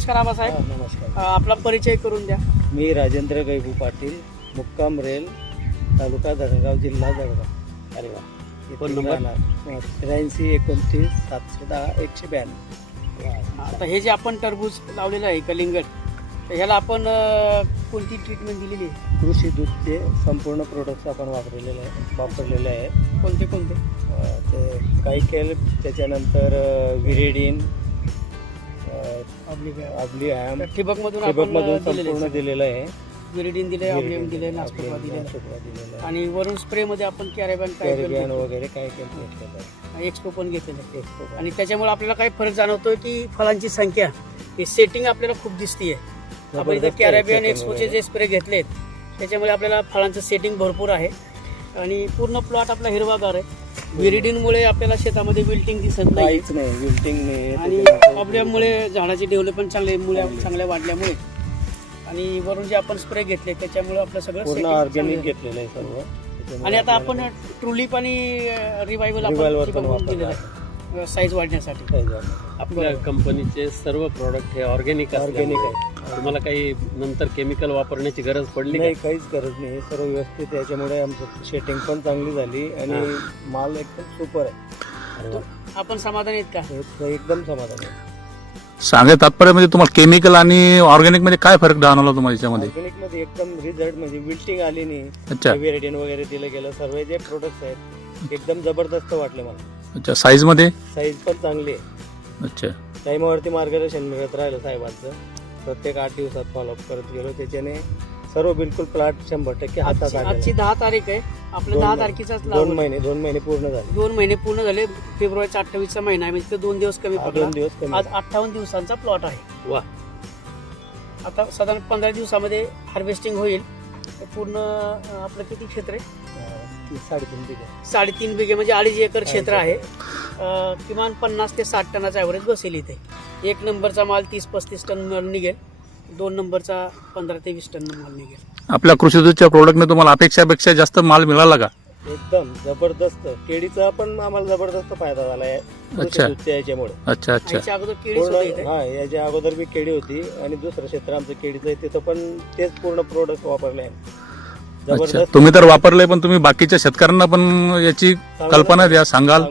नमस्कार आबासाहेब. नमस्कार. आपला परिचय करून द्या. मी राजेंद्र गैबू पाटील, मुक्काम रेल, तालुका धरणगाव, जिल्हा जळगाव. अरे वा. Phone number? 83 29 710 192. आता हे जे आपण टरबूज लावलेलं आहे कलिंगड, तर ह्याला आपण कोणती ट्रीटमेंट दिलेली आहे? कृषी दूधचे संपूर्ण प्रोडक्ट्स आपण वापरलेले आहे. कोणते कोणते? ते कायकेल, त्याच्यानंतर विरेडिन, आपली ॲम, ठिबकमधून ठिबकमधून संपूर्ण दिलेलं आहे. विरिडिन दिले, ऑब्लियम दिले, नास्कोपा दिले आणि वरून स्प्रे मध्ये आपण कॅरेबियन वगैरे काय केलं, एक्सपो पण घेतलेलं. आणि त्याच्यामुळे आपल्याला काय फरक जाणवतोय की फळांची संख्या, ही सेटिंग आपल्याला खूप दिसतीये. आपण इथं कॅरेबियन एक्सपोचे जे स्प्रे घेतलेत त्याच्यामुळे आपल्याला फळांचं सेटिंग भरपूर आहे आणि पूर्ण प्लॉट आपला हिरवागार आहे. विरिडिनमुळे आपल्याला शेतामध्ये विल्टिंग दिसत नाही, काहीच नाही, विल्टिंग नाही. आणि ऑब्लियममुळे झाडाचे डेव्हलपमेंट चांगले, मुळे चांगल्या वाढल्यामुळे, आणि वरून जे आपण स्प्रे घेतले त्याच्यामुळे आपलं सगळं पूर्ण setting ऑर्गॅनिक चांगलं घेतलेलं आहे सर्व. आणि आता आपण ट्रुलिप आणि रिवायवल आपण दिलेलं आहे साईज वाढण्यासाठी. आपल्या कंपनीचे सर्व प्रॉडक्ट हे ऑर्गॅनिक आहे. तुम्हाला काही नंतर केमिकल वापरण्याची गरज पडली नाही, काहीच गरज नाही. हे सर्व व्यवस्थित, त्याच्यामुळे आमचं शेटिंग पण चांगली झाली आणि माल एकदम सुपर आहे. आपण समाधान आहेत का? एकदम समाधान आहे. सांगा तात्पर्य म्हणजे तुम्हाला केमिकल आणि ऑर्गॅनिक मध्ये काय फरक जाणवला तुम्हाला याच्यामध्ये? ऑर्गॅनिक मध्ये एकदम रिझल्ट म्हणजे विल्टिंग आली नाही. अच्छा. विरेडिन वगैरे दिलं गेलं, सर्व जे प्रोडक्ट्स आहेत एकदम जबरदस्त वाटले मला. अच्छा. साईज मध्ये? साईज पण चांगली आहे. अच्छा. टाईमावरती मार्गदर्शन मिळत राहिलं साहेबांचं. प्रत्येक 8 दिवसात फॉलोअप करत गेलो, त्याच्याने सर्व बिलकुल प्लॉट 100% हातात आले. आजची 10 तारीख आहे, आपलं 10 तारखेचाच 2 महिने पूर्ण झाले. 2 महिने पूर्ण झाले. फेब्रुवारीचा 28चा महिना आहे, म्हणजे 2 दिवस कमी पडला. 2 दिवस कमी. आज 58 दिवसांचा प्लॉट आहे. वा. आता साधारण 15 दिवसामध्ये हार्वेस्टिंग होईल. पूर्ण आपलं किती क्षेत्र आहे? 3.5 बिघे. 3.5 बिघे म्हणजे 2.5 एकर क्षेत्र आहे. किमान 50 ते 60 टनाचा ॲव्हरेज बसेल इथे. 1 नंबरचा माल 30-35 टन माल निघेल, 2 नंबरचा 15 ते 20 टन माल निघेल. आपल्या कृषी दूधच्या प्रोडक्टने तुम्हाला अपेक्षापेक्षा जास्त माल मिळाला का? एकदम जबरदस्त. केळीचा पण आम्हाला जबरदस्त फायदा झाला आहे अच्छा. याच्यामुळे. अच्छा अच्छा. याच्या अगोदर केळीच होतं इथे. हा, याच्या अगोदर बी केळी होती आणि दुसरं क्षेत्र आमचं केळीचं आहे, तिथं पण तेच पूर्ण प्रोडक्ट वापरले आहे. अच्छा. तुम्ही तर वापरले, पण तुम्ही बाकीच्या शेतकऱ्यांना पण याची कल्पना द्या, सांगाल.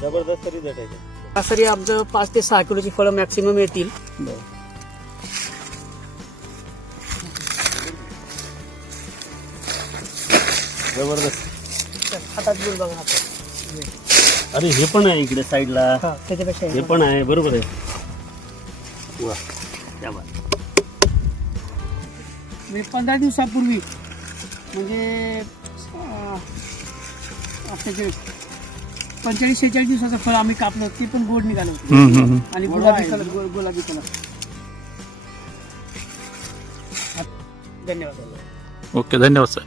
जबरदस्त रिझल्ट आहे. सरासरी आमचं 5 ते 6 किलोची फळं मॅक्सिमम येतील. जबरदस्त. हातात घेऊन बघा आपण. अरे हे पण आहे इकडे साईडला, हा, त्याच्यापेक्षा हे पण आहे. बरोबर आहे. वा, क्या बात. म्हणजे 15 दिवसापूर्वी म्हणजे आपल्याचे 45-46 दिवसाचं फळ आम्ही कापलं, ते पण गोड निघालं होतं आणि गुलाबी कलर. धन्यवाद. ओके. धन्यवाद सर.